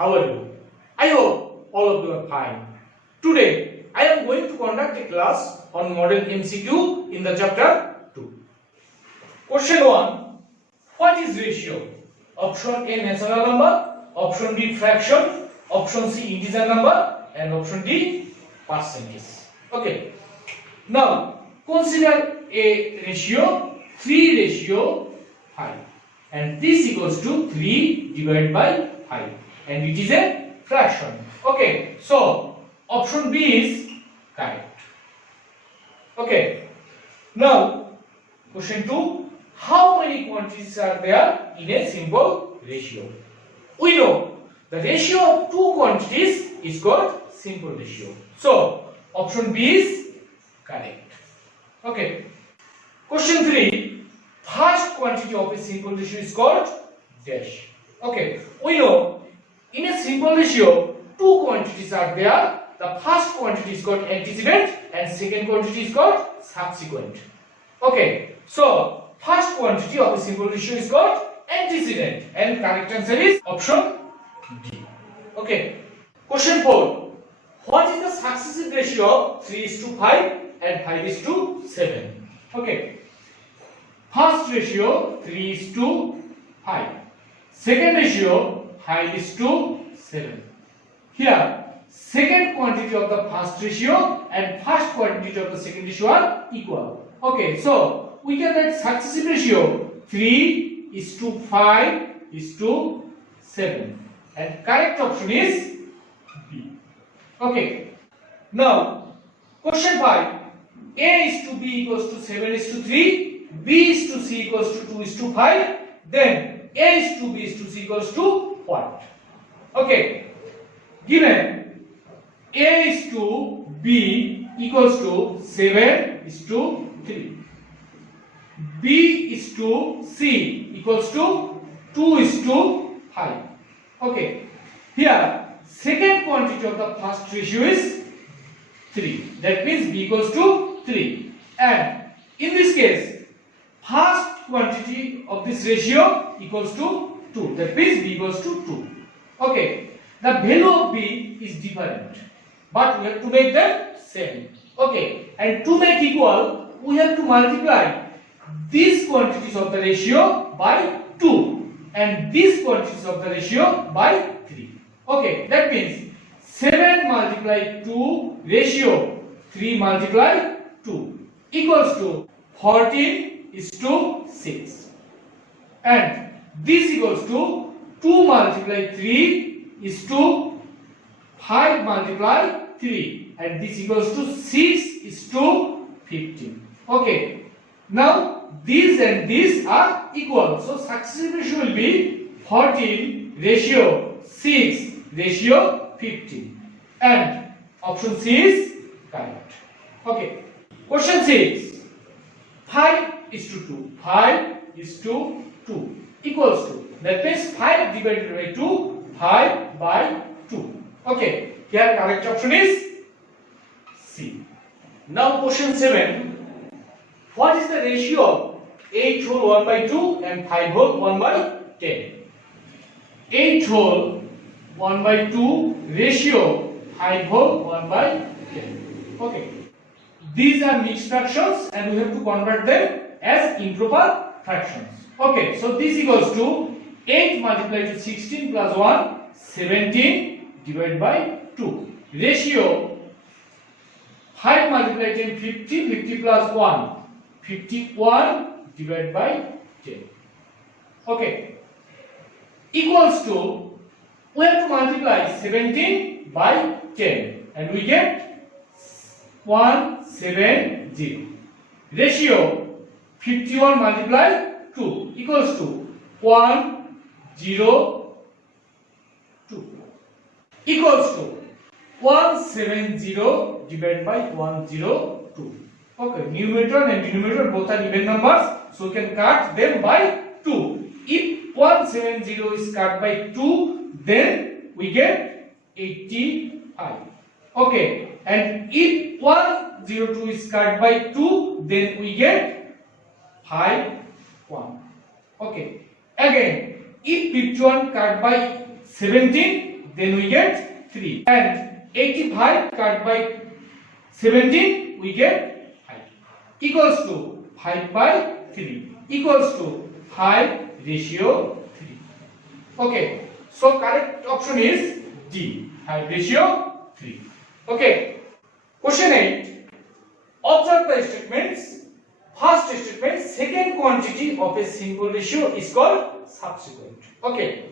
How are you? I hope all of you are fine. Today, I am going to conduct a class on model MCQ in the chapter 2. Question 1. What is ratio? Option A natural number, option B fraction, option C integer number, and option D percentage. Okay. Now, consider a ratio 3:5, and this equals to 3 divided by 5, and it is a fraction. Okay, so option B is correct. Okay, now question 2. How many quantities are there in a simple ratio? We know the ratio of two quantities is called simple ratio. So option B is correct. Okay. Question 3. First quantity of a simple ratio is called dash. Okay. We know in a simple ratio two quantities are there. The first quantity is called antecedent and second quantity is called subsequent. Okay. So first quantity of a simple ratio is called antecedent, and correct answer is option D. Okay. Question 4. What is the successive ratio of 3:5 and 5:7? Okay. First ratio 3:5. Second ratio 5:7. Here, second quantity of the first ratio and first quantity of the second ratio are equal. Okay, so we can write successive ratio 3:5:7, and correct option is B. Okay. Now, question 5. A is to B equals to 7:3, B is to C equals to 2:5, then A is to B is to C equals to what? Okay. Given A is to B equals to 7:3, B is to C equals to 2:5. Okay. Here, second quantity of the first ratio is 3. That means B equals to 3. And in this case, first quantity of this ratio equals to 2. That means B equals to 2. Okay. The value of B is different, but we have to make them same. Okay. And to make equal, we have to multiply these quantities of the ratio by 2 and these quantities of the ratio by 3. Okay. That means 7 multiply 2 ratio 3 multiply 2 equals to 14:6, and this equals to 2 multiply 3 is to 5 multiply 3, and this equals to 6:15. Okay. Now these and these are equal, so successive ratio will be 14:6:15, and option C is correct. Okay. Question 6. 5:2. 5:2 equals to, that means 5 divided by 2, 5 by 2. Okay. Here correct option is C. Now question 7. What is the ratio of 8 whole 1 by 2 and 5 whole 1 by 10? 8 whole 1 by 2 ratio 5 whole 1 by 10. Okay. These are mixed fractions and we have to convert them as improper fractions. Okay, so this equals to 8 multiplied to 16 plus 1, 17 divided by 2. Ratio 5 multiplied 10, 50, 50 plus 1, 51 divided by 10. Okay. Equals to, we have to multiply 17 by 10 and we get 170. Ratio 51 multiply 2 equals to 102 equals to 170 divided by 102. Okay, numerator and denominator both are even numbers, so we can cut them by 2. If 170 is cut by 2, then we get 85. Okay, and if 102 is cut by 2, then we get 51. Okay, again, if 51 cut by 17, then we get 3. And 85 cut by 17, we get 5. Equals to 5 by 3. Equals to 5 ratio 3. Okay. So correct option is D. 5 ratio 3. Okay. Question 8. Observe the statements. First statement, second quantity of a simple ratio is called subsequent. Okay.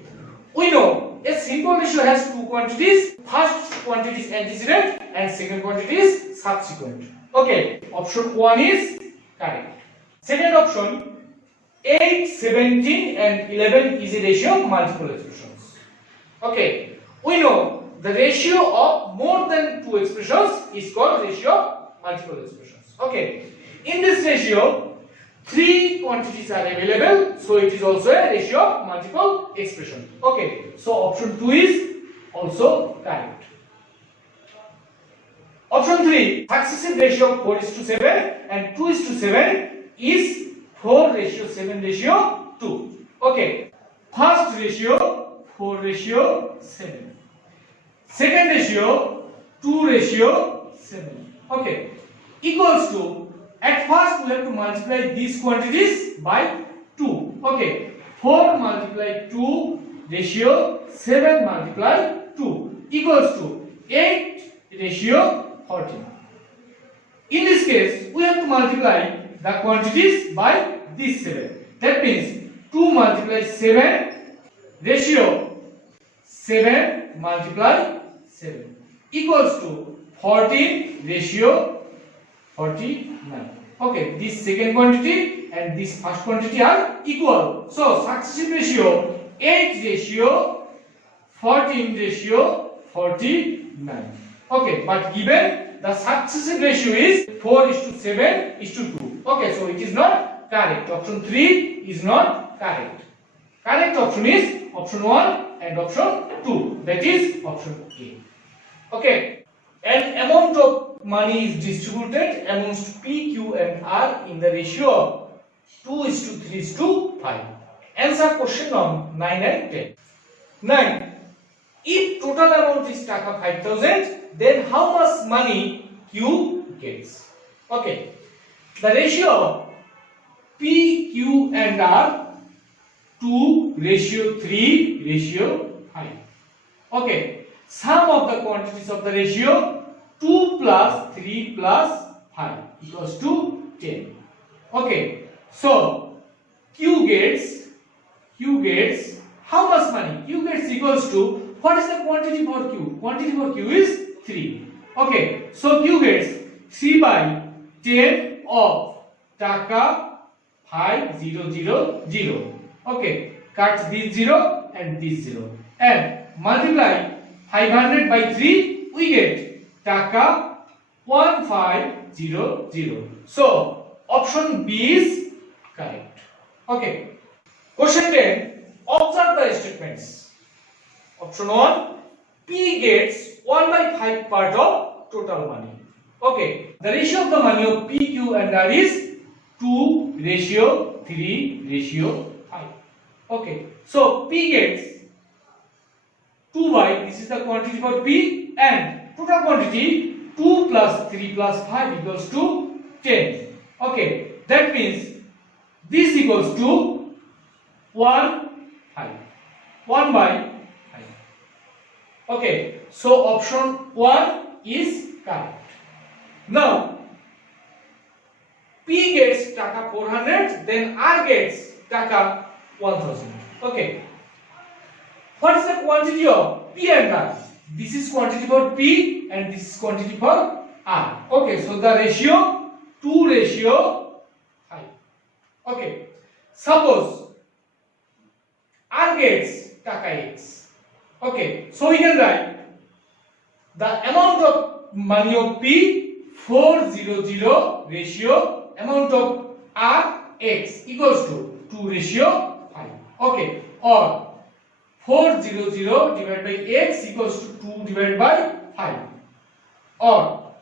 We know a simple ratio has two quantities. First quantity is antecedent and second quantity is subsequent. Okay. Option 1 is correct. Second option, 8, 17 and 11 is a ratio of multiple expressions. Okay. We know the ratio of more than two expressions is called ratio of multiple expressions. Okay. In this ratio, 3 quantities are available, so it is also a ratio of multiple expression. Okay, so option 2 is also correct. Option 3, successive ratio of 4:7 and 2:7 is 4 ratio 7 ratio 2. Okay, first ratio 4 ratio 7. Second ratio 2 ratio 7. Okay, equals to, at first we have to multiply these quantities by 2. Okay, 4 multiply 2 ratio 7 multiply 2 equals to 8 ratio 14. In this case, we have to multiply the quantities by this 7. That means 2 multiply 7 ratio 7 multiply 7 equals to 14 ratio 49. Okay, this second quantity and this first quantity are equal. So successive ratio 8 ratio 14 ratio 49. Okay, but given the successive ratio is 4:7:2. Okay, so it is not correct. Option 3 is not correct. Correct option is option 1 and option 2. That is option A. Okay, an amount of money is distributed amongst P, Q and R in the ratio of 2:3:5. Answer question on 9 and 10. 9. If total amount is taka 5,000, then how much money Q gets? Okay. The ratio of P, Q and R 2:3:5. Okay. Sum of the quantities of the ratio 2 plus 3 plus 5 equals to 10. Okay. So Q gets how much money? Q gets equals to, what is the quantity for Q? Quantity for Q is 3. Okay. So Q gets 3 by 10 of taka 5,000. Okay. Cut this 0 and this 0 and multiply 500 by 3, we get taka 1500. So option B is correct. Okay. Question 10. Observe the statements. Option 1. P gets 1 by 5 part of total money. Okay. The ratio of the money of P, Q and R is 2:3:5. Okay. So P gets 2 by, this is the quantity for P, and total quantity 2 plus 3 plus 5 equals to 10. Okay, that means this equals to 1 by 5. Okay, so option 1 is correct. Now P gets taka 400, then R gets taka 1000. Okay. What is the quantity of P and R? This is quantity for P and this is quantity for R. Okay, so the ratio 2:5. Okay, suppose R gets taka X. Okay, so we can write the amount of money of P 4:0:0 ratio amount of R X equals to 2:5. Okay, or 4:0:0 divided by X equals to 2 divided by 5, or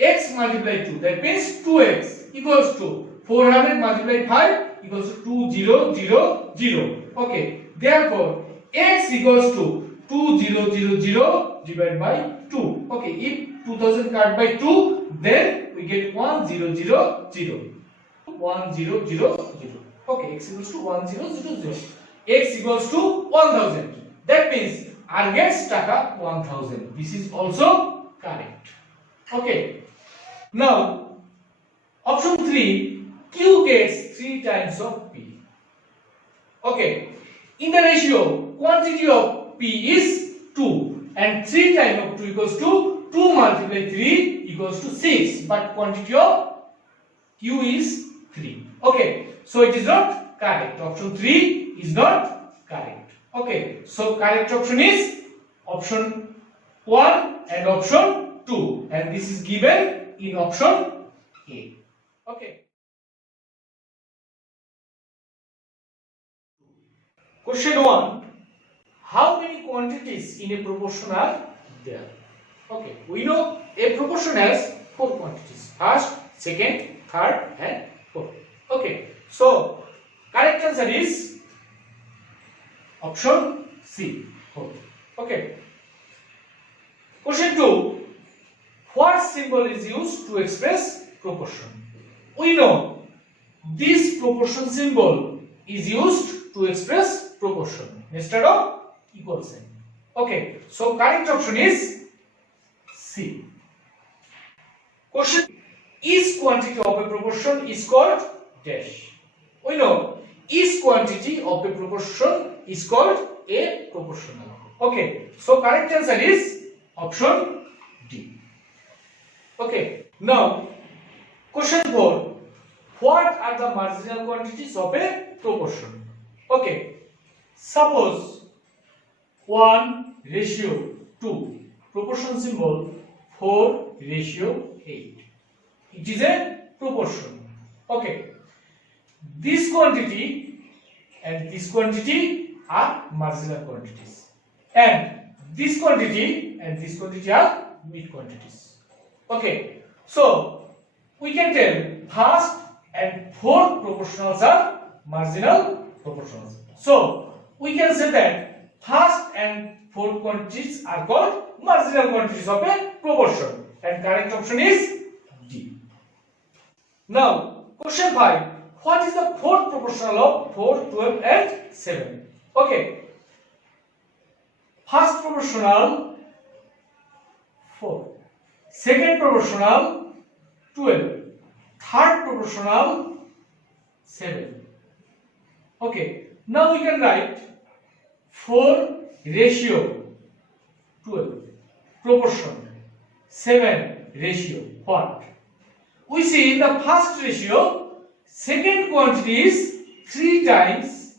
X multiplied 2, that means 2X equals to 400 multiplied 5 equals to 2000. Okay, therefore X equals to 2000 divided by 2. Okay, if 2000 cut by 2, then we get 1000. 1000. Okay, x equals to 1000. X equals to 1000. That means R gets taka 1000. This is also correct. Okay. Now, option 3, Q gets 3 times of P. Okay. In the ratio, quantity of P is 2 and 3 times of 2 equals to 2 multiplied 3 equals to 6, but quantity of Q is 3. Okay, so it is not correct. Option 3 is not correct. Okay, so correct option is option 1 and option 2, and this is given in option A. Okay. Question 1. How many quantities in a proportion are there? Okay, we know a proportion has 4 quantities: first, second, third, and fourth. Okay, so correct answer is option C, 4. Okay. Question 2. What symbol is used to express proportion? We know this proportion symbol is used to express proportion instead of equal sign. Okay, so correct option is C. Question: is quantity of a proportion is called dash? We know is quantity of a proportion is called a proportional. Okay, so correct answer is option D. Okay, now question 4. What are the marginal quantities of a proportion? Okay, suppose 1:2, proportion symbol 4:8. It is a proportion. Okay, this quantity and this quantity are marginal quantities, and this quantity and this quantity are mid quantities. Okay, so we can tell first and fourth proportionals are marginal proportionals. So we can say that first and fourth quantities are called marginal quantities of a proportion, and correct option is D. Now question 5. What is the fourth proportional of 4, 12 and 7? Okay, first proportional 4, second proportional 12, third proportional 7. Okay, now we can write 4:12, proportion 7:, what? We see in the first ratio, second quantity is 3 times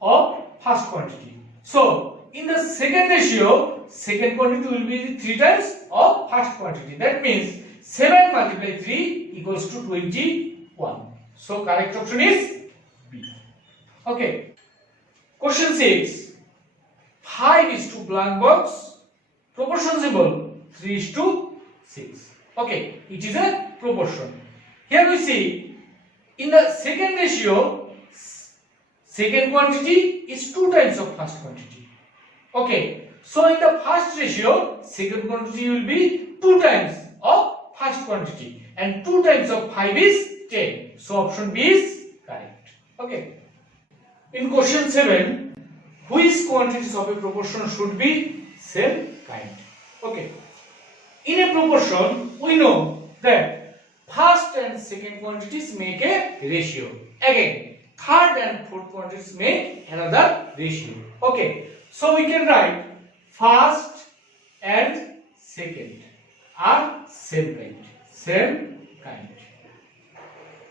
of first quantity. So in the second ratio, second quantity will be 3 times of first quantity. That means 7 multiplied 3 equals to 21. So correct option is B. Okay. Question 6. 5:2 blank box, proportion symbol 3:6. Okay, it is a proportion. Here we see in the second ratio, second quantity is 2 times of first quantity. Okay, so in the first ratio, second quantity will be 2 times of first quantity, and 2 times of 5 is 10. So option B is correct. Okay. In question 7, which quantities of a proportion should be same kind? Okay. In a proportion, we know that first and second quantities make a ratio. Again, third and fourth quantities make another ratio. Okay, so we can write first and second are same kind. Same kind.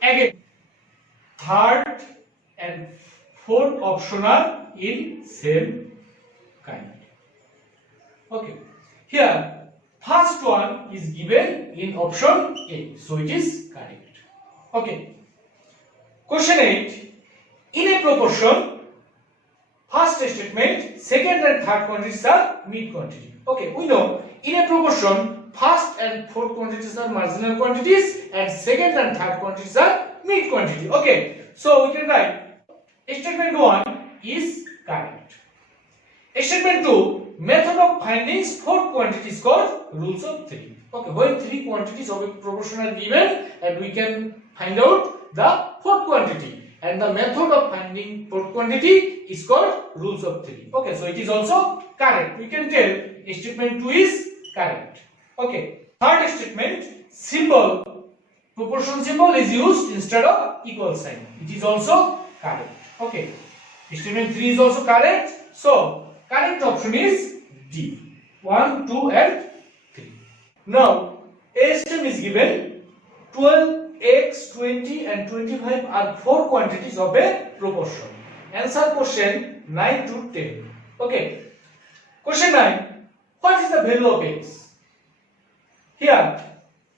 Again, third and fourth option are in same kind. Okay, here first one is given in option A, so it is correct. Okay. Question 8. In a proportion, first statement, second and third quantities are mid quantity. Okay, we know in a proportion, first and fourth quantities are marginal quantities, and second and third quantities are mid quantity. Okay, so we can write statement 1 is correct. Statement 2, method of finding fourth quantity is called rules of 3. Okay, when 3 quantities of a proportion are given and we can find out the fourth quantity, and the method of finding fourth quantity is called rules of 3. Okay, so it is also correct. We can tell statement 2 is correct. Okay, third statement, symbol, proportion symbol is used instead of equal sign. It is also correct. Okay, statement 3 is also correct. So correct option is D. 1, 2 and 3. Now a system is given. 12, x, 20 and 25 are 4 quantities of a proportion. Answer question 9 to 10. Okay. Question 9. What is the value of x? Here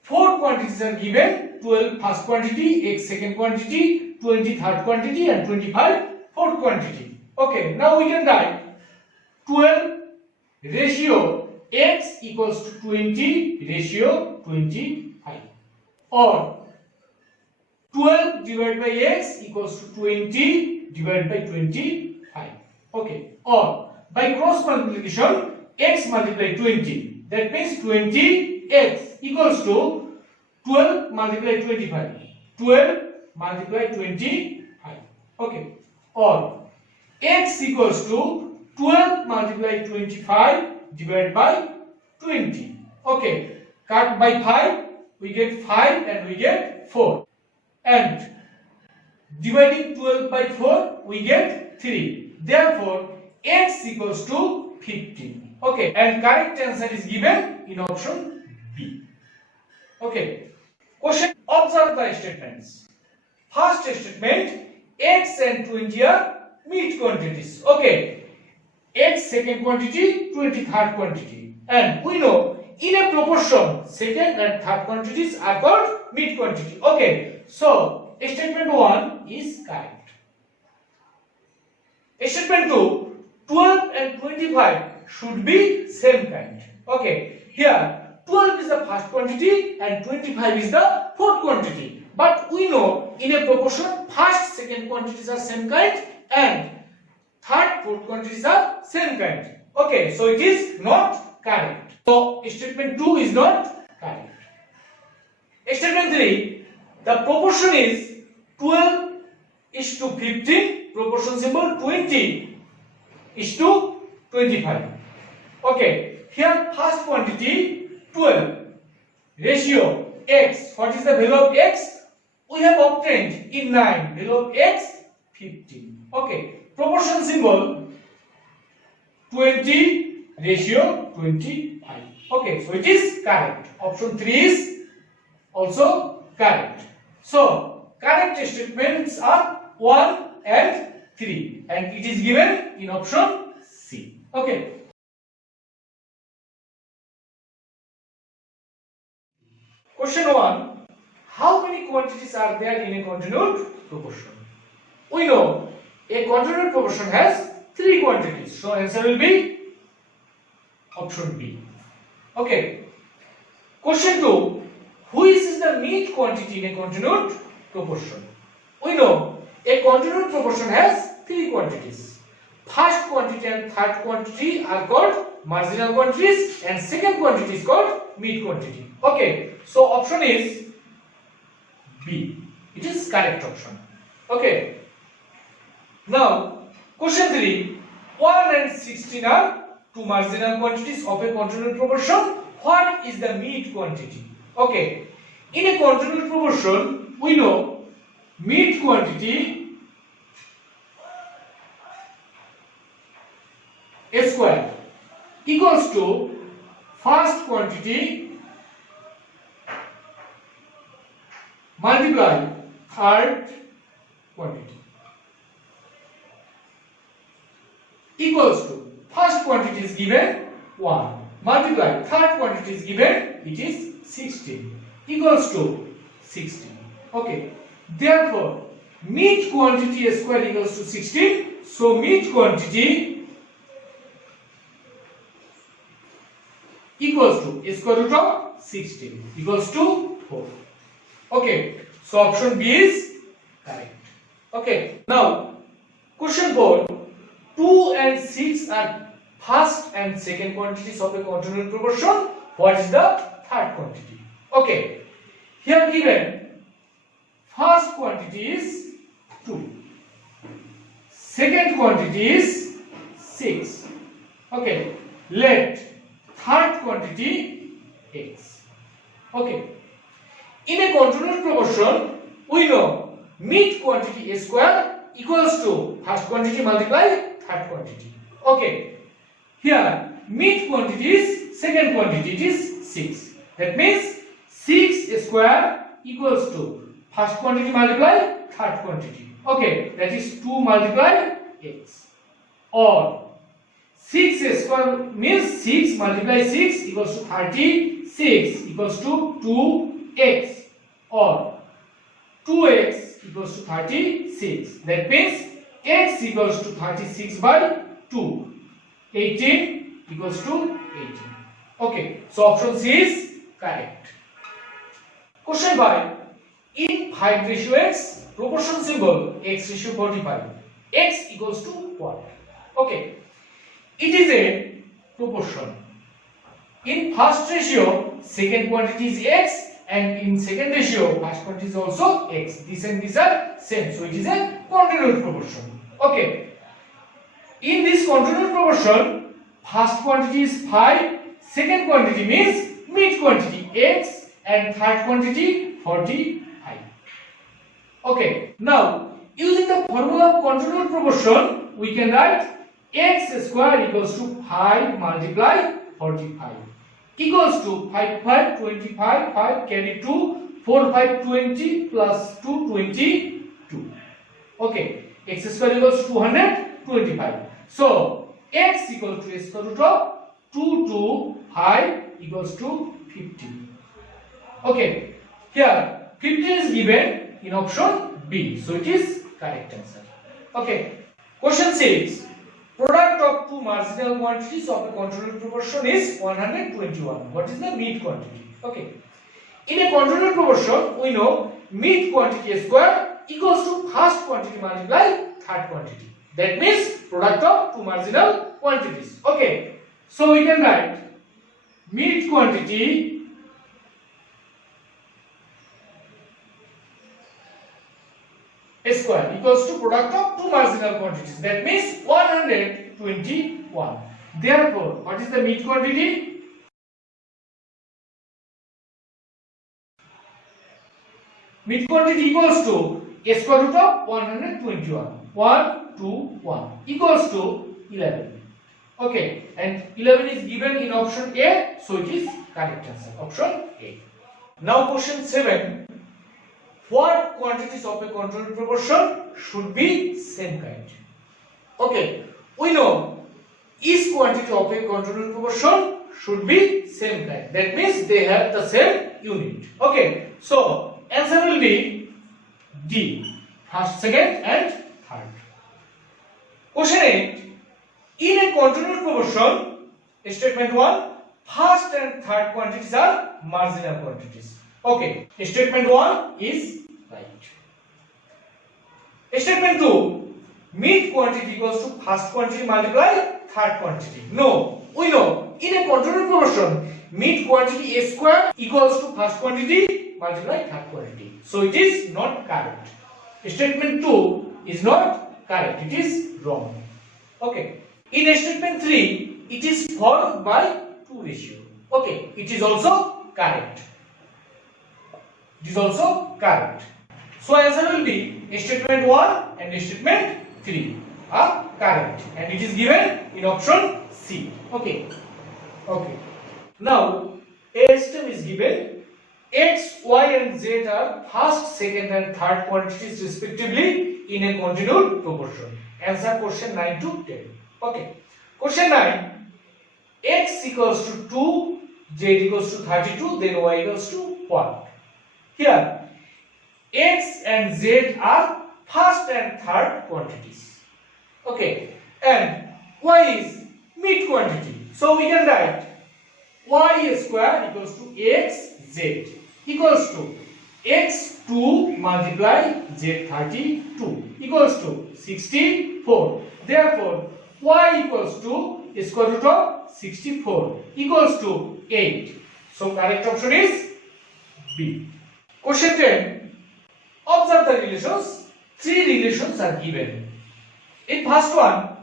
4 quantities are given. 12 first quantity, x second quantity, 20 third quantity and 25 fourth quantity. Okay. Now we can write 12 ratio x equals to 20 ratio 25, or 12 divided by x equals to 20 divided by 25. Okay, or by cross multiplication x multiplied 20, that means 20x equals to 12 multiplied 25, 12 multiplied 25. Okay, or x equals to 12 multiplied 25 divided by 20. Okay, cut by 5, we get 5 and we get 4. And dividing 12 by 4, we get 3. Therefore, x equals to 15. Okay, and correct answer is given in option B. Okay, question, observe the statements. First statement, x and 20 are mid quantities. Okay, x second quantity, 20 third quantity, and we know in a proportion second and third quantities are called mid quantity. Okay, so statement 1 is correct. Statement 2, 12 and 25 should be same kind. Okay, here 12 is the first quantity and 25 is the fourth quantity, but we know in a proportion first second quantities are same kind and third fourth quantities are same kind. Okay, so it is not correct. So statement 2 is not correct. Statement 3, the proportion is 12 is to 15, proportion symbol 20 is to 25. Okay, here first quantity 12 ratio x, what is the value of x? We have obtained in 9, value of x 15. Okay, proportion symbol 20 ratio 25. Okay, so it is correct. Option 3 is also correct. So correct statements are 1 and 3 and it is given in option C. Okay. Question 1. How many quantities are there in a continued proportion? We know a continued proportion has 3 quantities. So answer will be option B. Okay. Question 2. Which is the mid quantity in a continued proportion? We know a continued proportion has 3 quantities. First quantity and third quantity are called marginal quantities and second quantity is called mid quantity. Okay, so option is B. It is correct option. Okay. Now, question 3. 1 and 16 are 2 marginal quantities of a continued proportion. What is the mid quantity? Okay, in a continued proportion, we know mid quantity square equals to first quantity multiply third quantity equals to first quantity is given 1 multiply third quantity is given, it is 16 equals to 16. Okay, therefore mid quantity square equals to 16. So mid quantity equals to square root of 16 equals to 4. Okay, so option B is correct. Okay, now question 4. 2 and 6 are first and second quantities of a continuous proportion, what is the third quantity? Okay, here given first quantity is 2, second quantity is 6. Okay, let third quantity x. Okay, in a continuous proportion, we know mid quantity a square equals to first quantity multiply third quantity. Okay, here mid quantity is second quantity, it is 6. That means 6 square equals to first quantity multiply third quantity. Okay, that is 2 multiply x, or 6 square means 6 multiply 6 equals to 36 equals to 2x, or 2x equals to 36. That means x equals to 36 by 2. 18 equals to 18. Okay, so option C is correct. Question 5. In 5 ratio x, proportion symbol x ratio 45. X equals to what? Okay, it is a proportion. In first ratio, second quantity is x, and in second ratio, first quantity is also x. This and this are same, so it is a continuous proportion. Okay, in this continuous proportion, first quantity is 5, second quantity means mid quantity x, and third quantity 45. Okay, now using the formula of continuous proportion, we can write x square equals to 5 multiply 45 equals to 5 5 25, 5 carry 2, 4 5 20 plus 2 22. Okay, x square equals to 225. So x equals to square root of 2 to 5 equals to 50. Okay, here 50 is given in option B, so it is correct answer. Okay, question 6. Product of two marginal quantities of a continuous proportion is 121. What is the mid quantity? Okay, in a continuous proportion, we know mid quantity square equals to first quantity multiply third quantity. That means product of two marginal quantities. Okay, so we can write mid quantity square equals to product of two marginal quantities. That means 121. Therefore, what is the mid quantity? Mid quantity equals to square root of 121. 1 to 1 equals to 11. Okay, and 11 is given in option A, so it is correct answer. Option A. Now question 7. What quantities of a continuous proportion should be same kind? Okay, we know each quantity of a continuous proportion should be same kind. That means they have the same unit. Okay, so answer will be D, first, second, and third. Question 8. In a continuous proportion, statement 1, first and third quantities are marginal quantities. Okay, statement 1 is right. Statement 2, mid quantity equals to first quantity multiply third quantity. No, we know in a continuous proportion, mid quantity a square equals to first quantity multiply third quantity. So it is not correct. Statement 2 is not correct, it is wrong. Okay, in statement 3, it is followed by 2 ratio. Okay, it is also correct. It is also correct. So answer will be statement 1 and statement 3 are correct, and it is given in option C. Okay. Okay. Now a system is given. X, Y, and Z are first, second, and third quantities respectively in a continuous proportion. Answer question 9 to 10. Okay. Question 9. X equals to 2, Z equals to 32, then Y equals to 1. Here, X and Z are first and third quantities. Okay, and Y is mid quantity. So we can write Y square equals to XZ equals to X2 multiply Z32 equals to 64. Therefore, Y equals to square root of 64 equals to 8. So correct option is B. Question 10. Observe the relations. Three relations are given. In first one,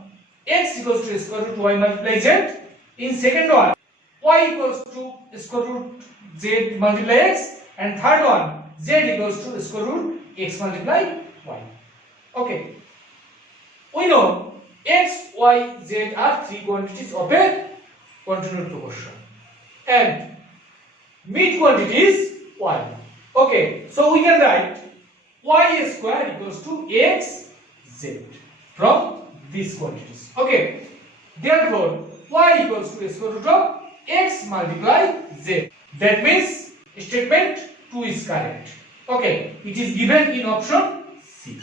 x equals to square root y multiply z. In second one, y equals to square root z multiply x. And third one, z equals to square root x multiply y. Okay. We know x, y, z are three quantities of a continued proportion. And mid quantity is y. Okay. So we can write y square equals to x z from these quantities. Okay. Therefore, y equals to square root of x multiply z. That means statement 2 is correct. Okay. It is given in option C.